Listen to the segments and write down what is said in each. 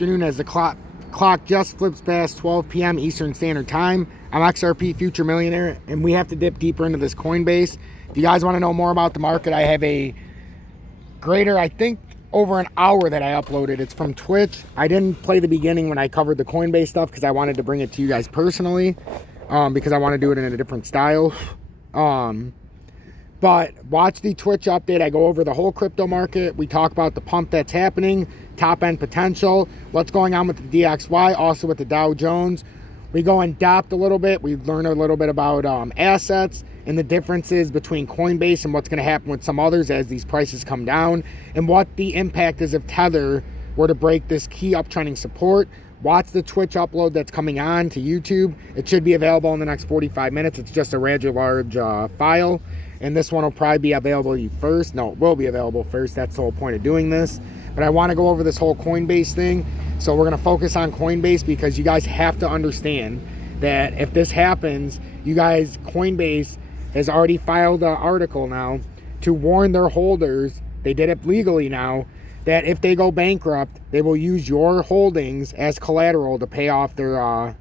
afternoon as the clock just flips past 12 p.m. Eastern Standard Time. I'm XRP Future Millionaire, and we have to dip deeper into this Coinbase. If you guys want to know more about the market, I have a greater, I think, over an hour that I uploaded. It's from Twitch. I didn't play the beginning when I covered the Coinbase stuff because I wanted to bring it to you guys personally, because I want to do it in a different style. But watch the Twitch update. I go over the whole crypto market. We talk about the pump that's happening, top end potential, what's going on with the DXY, also with the Dow Jones. We go in depth a little bit. We learn a little bit about assets and the differences between Coinbase and what's going to happen with some others as these prices come down, and what the impact is if Tether were to break this key uptrending support. Watch the Twitch upload that's coming on to YouTube. It should be available in the next 45 minutes. It's just a rather large file, and this one will probably be available to you first. No, it will be available first. That's the whole point of doing this. But I want to go over this whole Coinbase thing. So we're going to focus on Coinbase because you guys have to understand that if this happens, you guys, Coinbase has already filed an article now to warn their holders, they did it legally now, that if they go bankrupt, they will use your holdings as collateral to pay off their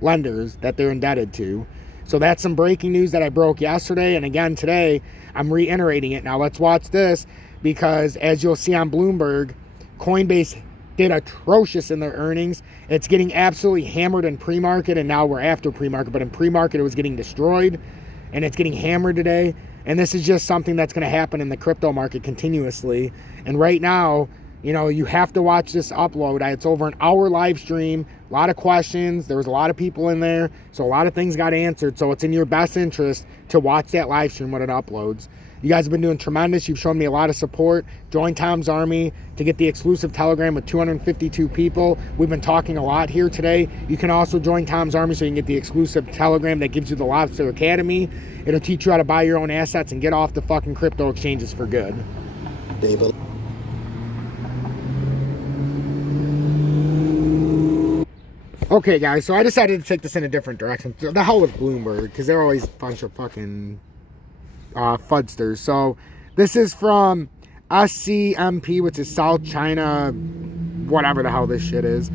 lenders that they're indebted to. So that's some breaking news that I broke yesterday, and again today, I'm reiterating it. Now let's watch this, because as you'll see on Bloomberg, Coinbase did atrocious in their earnings. It's getting absolutely hammered in pre-market, and now we're after pre-market, but in pre-market it was getting destroyed, and it's getting hammered today. And this is just something that's going to happen in the crypto market continuously. And right now, you know, you have to watch this upload. It's over an hour live stream, a lot of questions. There was a lot of people in there, so a lot of things got answered. So it's in your best interest to watch that live stream when it uploads. You guys have been doing tremendous. You've shown me a lot of support. Join Tom's Army to get the exclusive Telegram with 252 people. We've been talking a lot here today. You can also join Tom's Army so you can get the exclusive Telegram that gives you the Lobster Academy. It'll teach you how to buy your own assets and get off the fucking crypto exchanges for good. David. Okay, guys, so I decided to take this in a different direction. The hell with Bloomberg, because they're always a bunch of fucking fudsters. So this is from SCMP, which is South China, whatever the hell this shit is.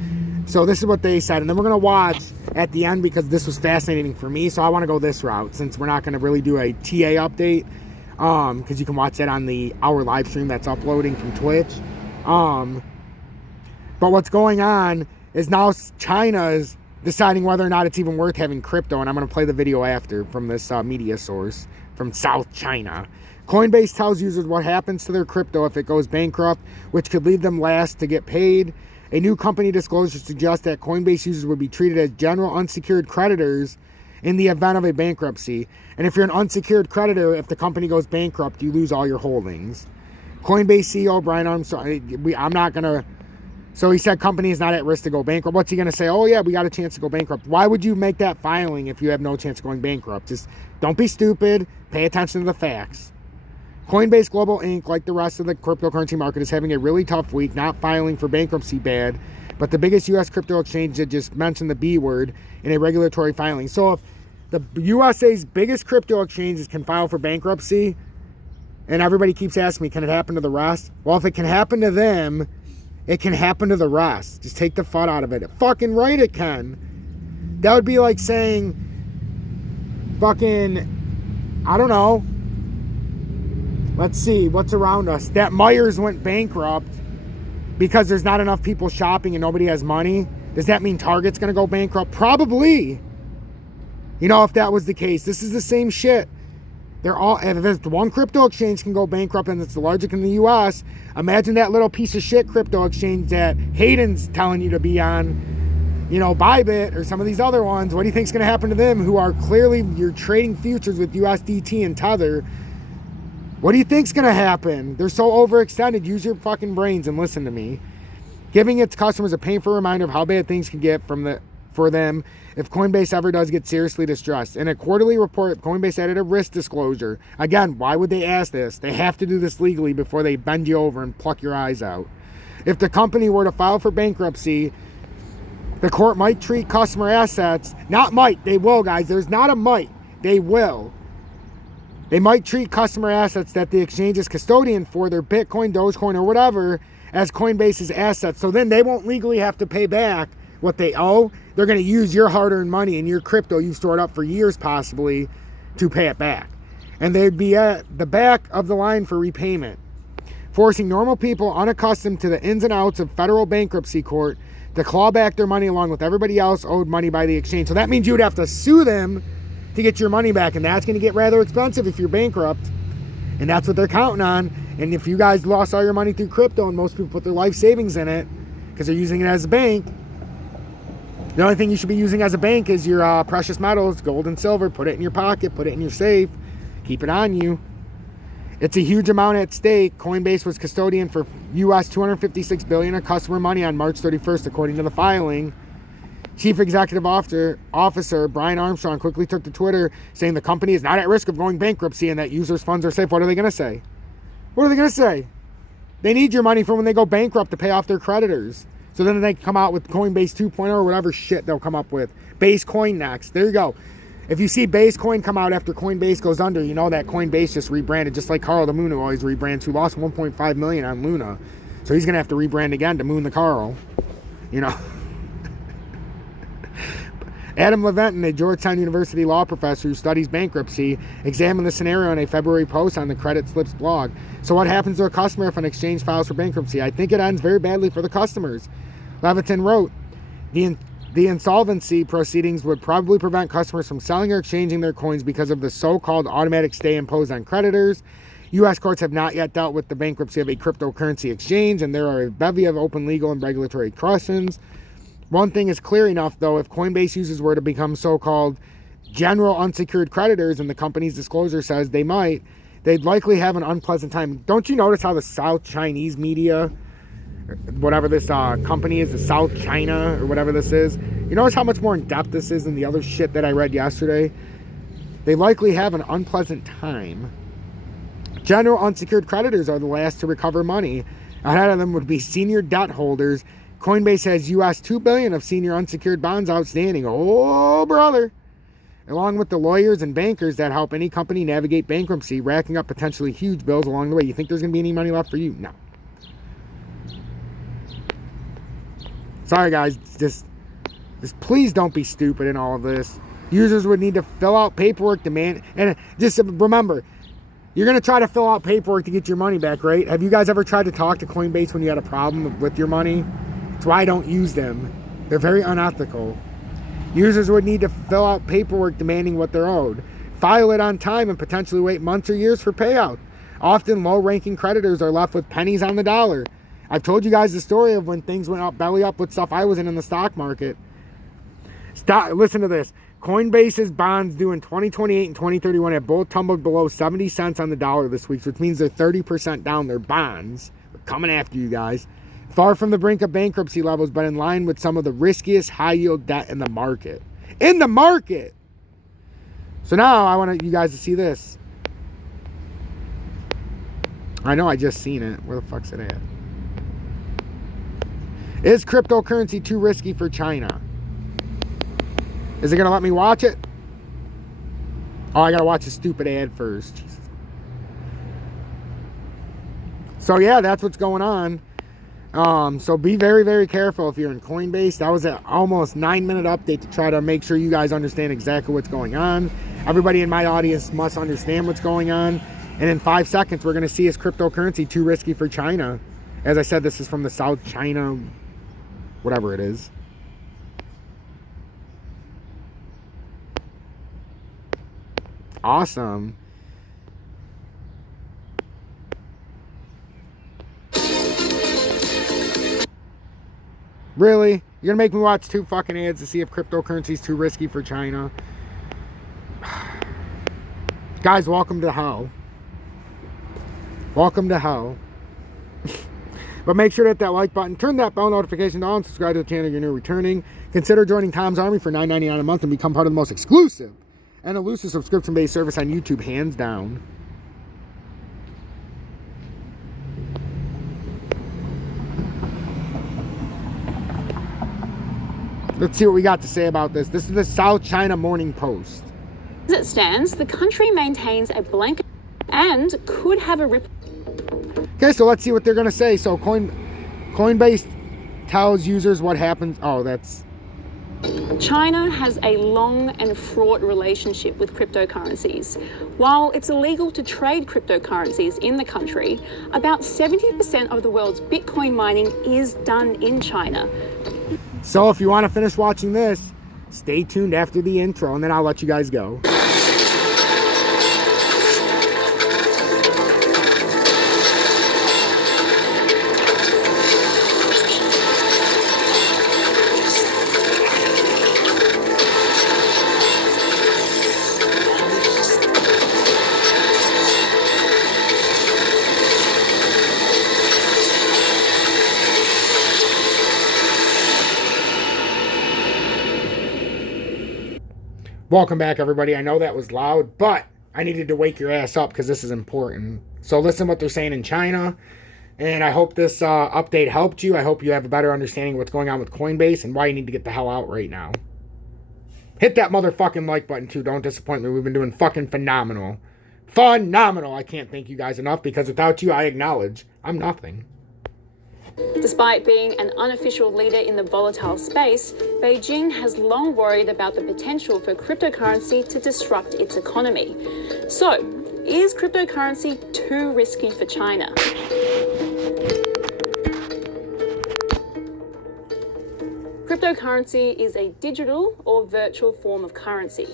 So this is what they said, and then we're going to watch at the end, because this was fascinating for me, so I want to go this route, since we're not going to really do a TA update, because you can watch that on the hour live stream that's uploading from Twitch. But what's going on is now China is deciding whether or not it's even worth having crypto, and I'm going to play the video after from this media source from South China. Coinbase tells users what happens to their crypto if it goes bankrupt, which could leave them last to get paid. A new company disclosure suggests that Coinbase users would be treated as general unsecured creditors in the event of a bankruptcy. And if you're an unsecured creditor, if the company goes bankrupt, you lose all your holdings. Coinbase CEO Brian Armstrong, I'm not going to... So he said company is not at risk to go bankrupt. What's he going to say? Oh, yeah, we got a chance to go bankrupt. Why would you make that filing if you have no chance of going bankrupt? Just don't be stupid. Pay attention to the facts. Coinbase Global Inc., like the rest of the cryptocurrency market, is having a really tough week, not filing for bankruptcy bad, but the biggest U.S. crypto exchange that just mentioned the B word in a regulatory filing. So if the USA's biggest crypto exchanges can file for bankruptcy, and everybody keeps asking me, can it happen to the rest? Well, if it can happen to them, it can happen to the rest. Just take the fun out of it. Fucking right it can. That would be like saying, fucking, I don't know. Let's see, what's around us? That Myers went bankrupt because there's not enough people shopping and nobody has money. Does that mean Target's going to go bankrupt? Probably. You know, if that was the case. This is the same shit. They're all, if one crypto exchange can go bankrupt and it's the largest in the U.S., imagine that little piece of shit crypto exchange that Hayden's telling you to be on, you know, Bybit or some of these other ones. What do you think's going to happen to them, who are clearly, you're trading futures with USDT and Tether? What do you think's going to happen? They're so overextended. Use your fucking brains and listen to me. Giving its customers a painful reminder of how bad things can get for them if Coinbase ever does get seriously distressed. In a quarterly report, Coinbase added a risk disclosure. Again, why would they ask this? They have to do this legally before they bend you over and pluck your eyes out. If the company were to file for bankruptcy, the court might treat customer assets, not might, they will, guys. There's not a might, they will. They might treat customer assets that the exchange is custodian for, their Bitcoin, Dogecoin, or whatever, as Coinbase's assets. So then they won't legally have to pay back what they owe. They're going to use your hard-earned money and your crypto you've stored up for years possibly to pay it back. And they'd be at the back of the line for repayment, forcing normal people unaccustomed to the ins and outs of federal bankruptcy court to claw back their money along with everybody else owed money by the exchange. So that means you'd have to sue them to get your money back, and that's going to get rather expensive if you're bankrupt. And that's what they're counting on. And if you guys lost all your money through crypto, and most people put their life savings in it because they're using it as a bank, the only thing you should be using as a bank is your precious metals, gold and silver. Put it in your pocket, put it in your safe, keep it on you. It's a huge amount at stake. Coinbase was custodian for US $256 billion of customer money on March 31st, according to the filing. Chief Executive Officer Brian Armstrong quickly took to Twitter saying the company is not at risk of going bankruptcy and that users' funds are safe. What are they going to say? What are they going to say? They need your money for when they go bankrupt to pay off their creditors. So then they come out with Coinbase 2.0 or whatever shit they'll come up with. Base Coin next. There you go. If you see Base Coin come out after Coinbase goes under, you know that Coinbase just rebranded, just like Carl the Moon, who always rebrands, who lost 1.5 million on Luna. So he's going to have to rebrand again to Moon the Carl. You know. Adam Leventon, a Georgetown University law professor who studies bankruptcy, examined the scenario in a February post on the Credit Slips blog. So what happens to a customer if an exchange files for bankruptcy? I think it ends very badly for the customers. Levitin wrote, the insolvency proceedings would probably prevent customers from selling or exchanging their coins because of the so-called automatic stay imposed on creditors. U.S. courts have not yet dealt with the bankruptcy of a cryptocurrency exchange, and there are a bevy of open legal and regulatory questions. One thing is clear enough, though, if Coinbase users were to become so-called general unsecured creditors, and the company's disclosure says they might, they'd likely have an unpleasant time. Don't you notice how the South Chinese media, whatever this company is, the South China or whatever this is, you notice how much more in-depth this is than the other shit that I read yesterday? They likely have an unpleasant time. General unsecured creditors are the last to recover money. Ahead of them would be senior debt holders. Coinbase has US $2 billion of senior unsecured bonds outstanding. Oh, brother. Along with the lawyers and bankers that help any company navigate bankruptcy, racking up potentially huge bills along the way. You think there's going to be any money left for you? No. Sorry, guys. Just please don't be stupid in all of this. Users would need to fill out paperwork demand. And just remember, you're going to try to fill out paperwork to get your money back, right? Have you guys ever tried to talk to Coinbase when you had a problem with your money? That's why I don't use them. They're very unethical. Users would need to fill out paperwork demanding what they're owed, file it on time, and potentially wait months or years for payout. Often, low-ranking creditors are left with pennies on the dollar. I've told you guys the story of when things went up belly up with stuff I was in the stock market. Listen to this. Coinbase's bonds due in 2028 and 2031 have both tumbled below 70 cents on the dollar this week, which means they're 30% down. Their bonds are coming after you guys. Far from the brink of bankruptcy levels, but in line with some of the riskiest high-yield debt in the market. In the market! So now I want you guys to see this. I know I just seen it. Where the fuck's it at? Is cryptocurrency too risky for China? Is it going to let me watch it? Oh, I got to watch a stupid ad first. Jesus. So yeah, that's what's going on. So be very, very careful if you're in Coinbase. That was an almost 9-minute update to try to make sure you guys understand exactly what's going on. Everybody in my audience must understand what's going on. And in 5 seconds, we're going to see, is cryptocurrency too risky for China? As I said, this is from the South China, whatever it is. Awesome. Really? You're going to make me watch 2 fucking ads to see if cryptocurrency is too risky for China? Guys, welcome to hell. Welcome to hell. But make sure to hit that like button, turn that bell notification on, subscribe to the channel if you're new returning. Consider joining Tom's Army for $9.99 a month and become part of the most exclusive and elusive subscription-based service on YouTube, hands down. Let's see what we got to say about this. This is the South China Morning Post. As it stands, the country maintains a blanket and could have a rip. Okay, so let's see what they're going to say. So Coinbase tells users what happens. Oh, that's... China has a long and fraught relationship with cryptocurrencies. While it's illegal to trade cryptocurrencies in the country, about 70% of the world's Bitcoin mining is done in China. So if you want to finish watching this, stay tuned after the intro, and then I'll let you guys go. Welcome back, everybody. I know that was loud, but I needed to wake your ass up because this is important. So listen what they're saying in China, and I hope this update helped you. I hope you have a better understanding of what's going on with Coinbase and why you need to get the hell out right now. Hit that motherfucking like button, too. Don't disappoint me. We've been doing fucking phenomenal. Phenomenal. I can't thank you guys enough because without you, I acknowledge I'm nothing. Despite being an unofficial leader in the volatile space, Beijing has long worried about the potential for cryptocurrency to disrupt its economy. So, is cryptocurrency too risky for China? Cryptocurrency is a digital or virtual form of currency.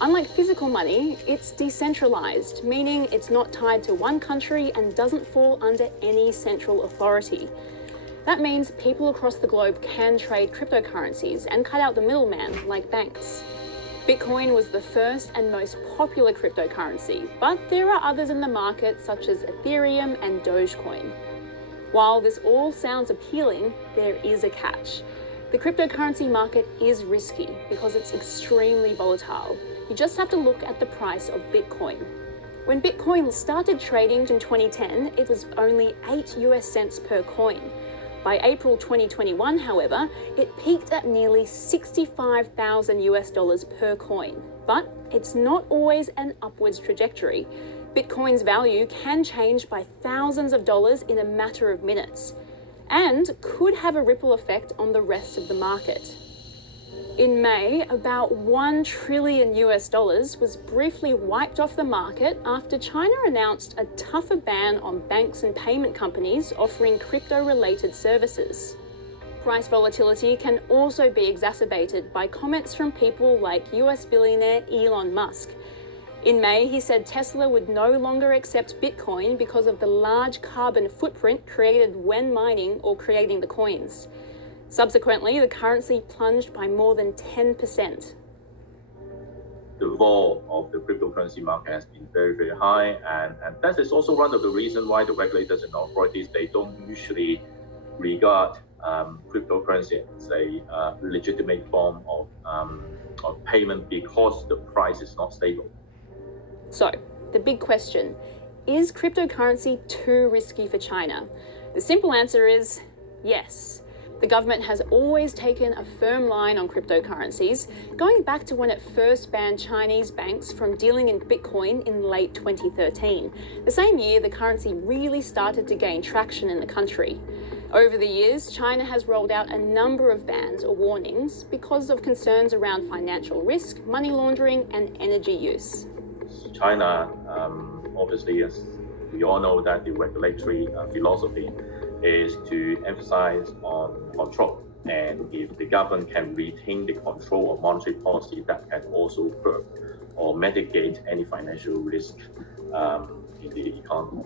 Unlike physical money, it's decentralized, meaning it's not tied to one country and doesn't fall under any central authority. That means people across the globe can trade cryptocurrencies and cut out the middleman, like banks. Bitcoin was the first and most popular cryptocurrency, but there are others in the market such as Ethereum and Dogecoin. While this all sounds appealing, there is a catch. The cryptocurrency market is risky because it's extremely volatile. You just have to look at the price of Bitcoin. When Bitcoin started trading in 2010, it was only 8 US cents per coin. By April 2021, however, it peaked at nearly 65,000 US dollars per coin. But it's not always an upwards trajectory. Bitcoin's value can change by thousands of dollars in a matter of minutes, and could have a ripple effect on the rest of the market. In May, about 1 trillion US dollars was briefly wiped off the market after China announced a tougher ban on banks and payment companies offering crypto-related services. Price volatility can also be exacerbated by comments from people like US billionaire Elon Musk. In May, he said Tesla would no longer accept Bitcoin because of the large carbon footprint created when mining or creating the coins. Subsequently, the currency plunged by more than 10%. The vol of the cryptocurrency market has been very, very high, and that is also one of the reasons why the regulators and authorities, they don't usually regard cryptocurrency as a legitimate form of payment because the price is not stable. So, the big question, is cryptocurrency too risky for China? The simple answer is yes. The government has always taken a firm line on cryptocurrencies, going back to when it first banned Chinese banks from dealing in Bitcoin in late 2013. The same year, the currency really started to gain traction in the country. Over the years, China has rolled out a number of bans or warnings because of concerns around financial risk, money laundering, and energy use. China, obviously, as we all know, that the regulatory philosophy is to emphasize on control. And if the government can retain the control of monetary policy, that can also curb or mitigate any financial risk in the economy.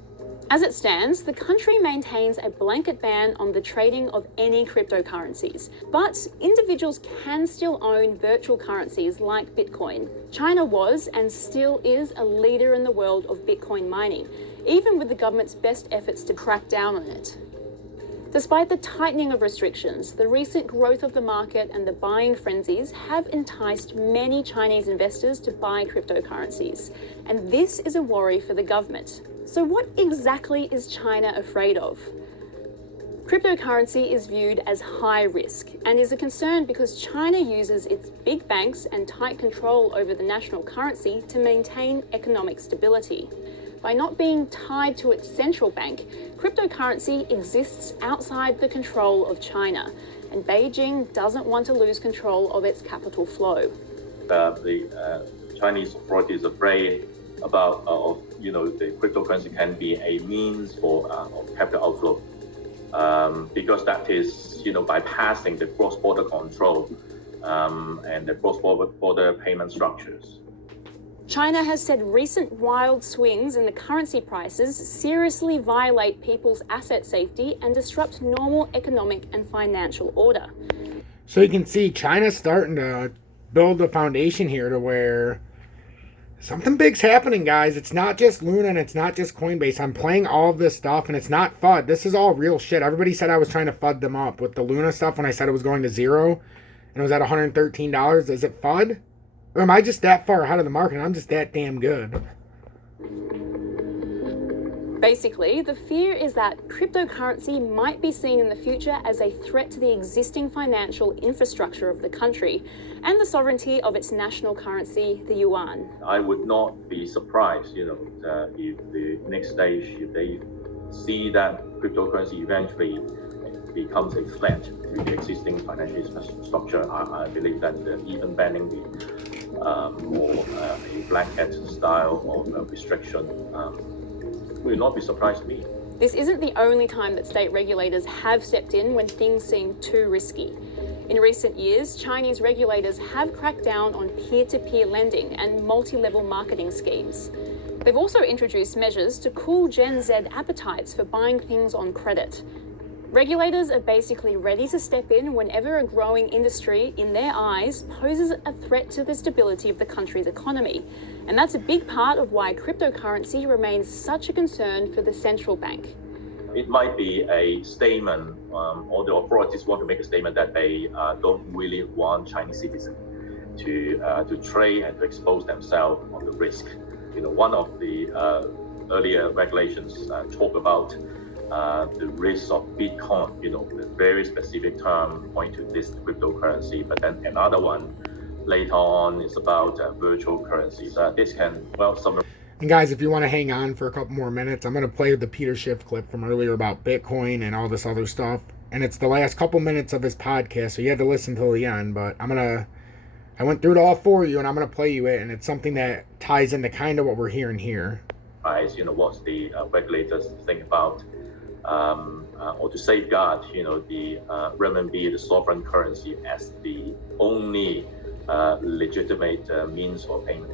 As it stands, the country maintains a blanket ban on the trading of any cryptocurrencies, but individuals can still own virtual currencies like Bitcoin. China was and still is a leader in the world of Bitcoin mining, even with the government's best efforts to crack down on it. Despite the tightening of restrictions, the recent growth of the market and the buying frenzies have enticed many Chinese investors to buy cryptocurrencies. And this is a worry for the government. So what exactly is China afraid of? Cryptocurrency is viewed as high risk and is a concern because China uses its big banks and tight control over the national currency to maintain economic stability. By not being tied to its central bank, cryptocurrency exists outside the control of China, and Beijing doesn't want to lose control of its capital flow. The Chinese authorities are afraid about the cryptocurrency can be a means for of capital outflow, because that is bypassing the cross-border control and the cross-border payment structures. China has said recent wild swings in the currency prices seriously violate people's asset safety and disrupt normal economic and financial order. So you can see China's starting to build a foundation here to where something big's happening, guys. It's not just Luna and it's not just Coinbase. I'm playing all of this stuff and it's not FUD. This is all real shit. Everybody said I was trying to FUD them up with the Luna stuff when I said it was going to zero and it was at $113. Is it FUD? Or am I just that far ahead of the market and I'm just that damn good? Basically, the fear is that cryptocurrency might be seen in the future as a threat to the existing financial infrastructure of the country and the sovereignty of its national currency, the yuan. I would not be surprised, if the next stage, if they see that cryptocurrency eventually becomes a threat to the existing financial infrastructure. I believe that even banning the or a black hat style of restriction will not be a surprise to me. This isn't the only time that state regulators have stepped in when things seem too risky. In recent years, Chinese regulators have cracked down on peer-to-peer lending and multi-level marketing schemes. They've also introduced measures to cool Gen Z appetites for buying things on credit. Regulators are basically ready to step in whenever a growing industry, in their eyes, poses a threat to the stability of the country's economy. And that's a big part of why cryptocurrency remains such a concern for the central bank. It might be a statement, or the authorities want to make a statement that they don't really want Chinese citizens to trade and to expose themselves on the risk. One of the earlier regulations talk about the risk of Bitcoin, with very specific term point to this cryptocurrency. But then another one later on is about virtual currencies. This can, some. And guys, if you want to hang on for a couple more minutes, I'm going to play the Peter Schiff clip from earlier about Bitcoin and all this other stuff. And it's the last couple minutes of his podcast, so you had to listen till the end. But I went through it all for you, and I'm going to play you it. And it's something that ties into kind of what we're hearing here. What's the regulators think about, or to safeguard, the renminbi, the sovereign currency, as the only legitimate means for payment.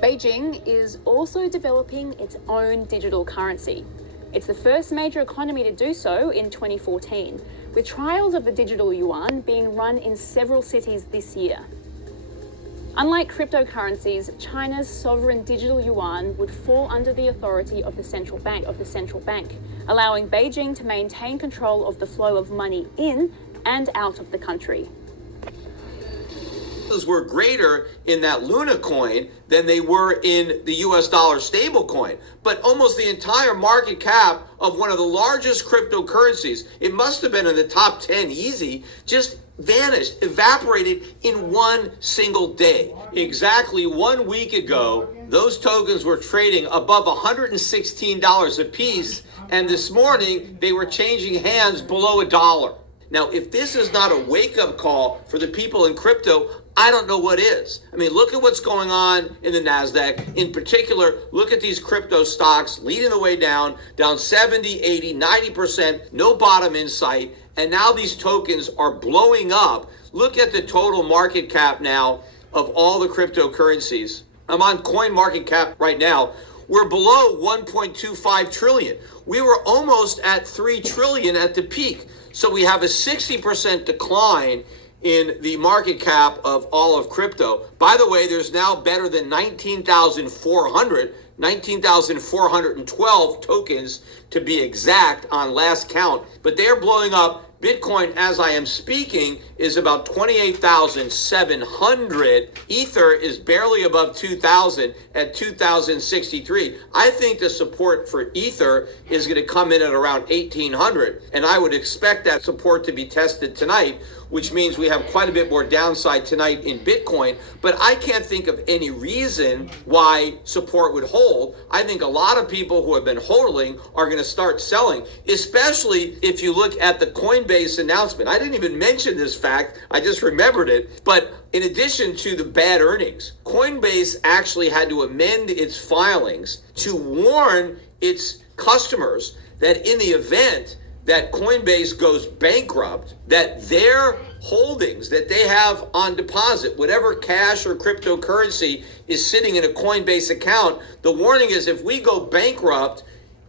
Beijing is also developing its own digital currency. It's the first major economy to do so in 2014, with trials of the digital yuan being run in several cities this year. Unlike cryptocurrencies, China's sovereign digital yuan would fall under the authority of the central bank, allowing Beijing to maintain control of the flow of money in and out of the country. Were greater in that Luna coin than they were in the US dollar stable coin. But almost the entire market cap of one of the largest cryptocurrencies, it must have been in the top 10 easy, just vanished, evaporated in one single day. Exactly 1 week ago, those tokens were trading above $116 a piece, and this morning they were changing hands below $1. Now, if this is not a wake-up call for the people in crypto, I don't know what is. I mean, look at what's going on in the NASDAQ. In particular, look at these crypto stocks leading the way down 70, 80, 90%, no bottom in sight. And now these tokens are blowing up. Look at the total market cap now of all the cryptocurrencies. I'm on CoinMarketCap right now. We're below 1.25 trillion. We were almost at 3 trillion at the peak. So we have a 60% decline in the market cap of all of crypto. By the way, there's now better than 19,412 tokens to be exact on last count, but they're blowing up Bitcoin, as I am speaking, is about 28,700. Ether is barely above 2,000 at 2,063. I think the support for Ether is going to come in at around 1,800. And I would expect that support to be tested tonight, which means we have quite a bit more downside tonight in Bitcoin. But I can't think of any reason why support would hold. I think a lot of people who have been hodling are going to start selling, especially if you look at the Coinbase announcement. I didn't even mention this fact, I just remembered it. But in addition to the bad earnings, Coinbase actually had to amend its filings to warn its customers that in the event that Coinbase goes bankrupt, that their holdings that they have on deposit, whatever cash or cryptocurrency is sitting in a Coinbase account, the warning is if we go bankrupt,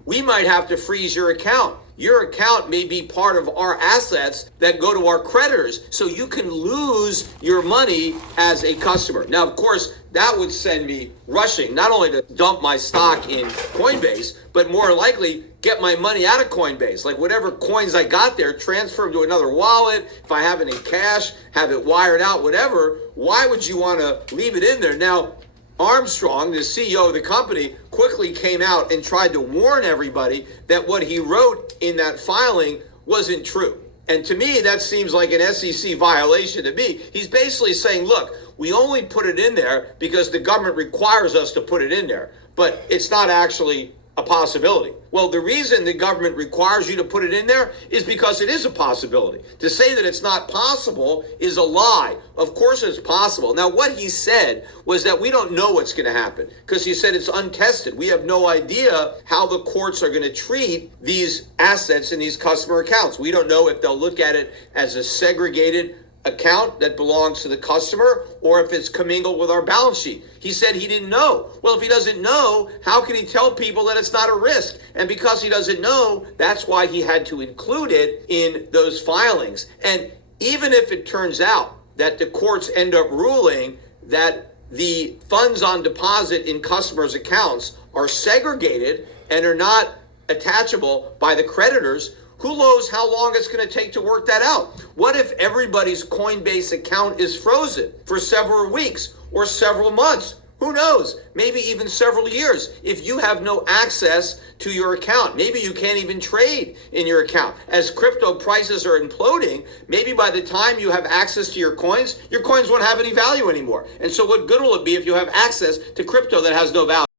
we might have to freeze your account. Your account may be part of our assets that go to our creditors, so you can lose your money as a customer. Now, of course, that would send me rushing, not only to dump my stock in Coinbase, but more likely get my money out of Coinbase. Like whatever coins I got there, transfer them to another wallet. If I have it in cash, have it wired out, whatever. Why would you want to leave it in there? Now, Armstrong, the CEO of the company, quickly came out and tried to warn everybody that what he wrote in that filing wasn't true. And to me, that seems like an SEC violation to me. He's basically saying, look, we only put it in there because the government requires us to put it in there, but it's not actually a possibility. Well, the reason the government requires you to put it in there is because it is a possibility. To say that it's not possible is a lie. Of course it's possible. Now, what he said was that we don't know what's going to happen because he said it's untested. We have no idea how the courts are going to treat these assets in these customer accounts. We don't know if they'll look at it as a segregated account that belongs to the customer or if it's commingled with our balance sheet. He said he didn't know. Well, if he doesn't know, how can he tell people that it's not a risk? And because he doesn't know, that's why he had to include it in those filings. And even if it turns out that the courts end up ruling that the funds on deposit in customers' accounts are segregated and are not attachable by the creditors, who knows how long it's going to take to work that out? What if everybody's Coinbase account is frozen for several weeks or several months? Who knows? Maybe even several years. If you have no access to your account, maybe you can't even trade in your account. As crypto prices are imploding, maybe by the time you have access to your coins won't have any value anymore. And so what good will it be if you have access to crypto that has no value?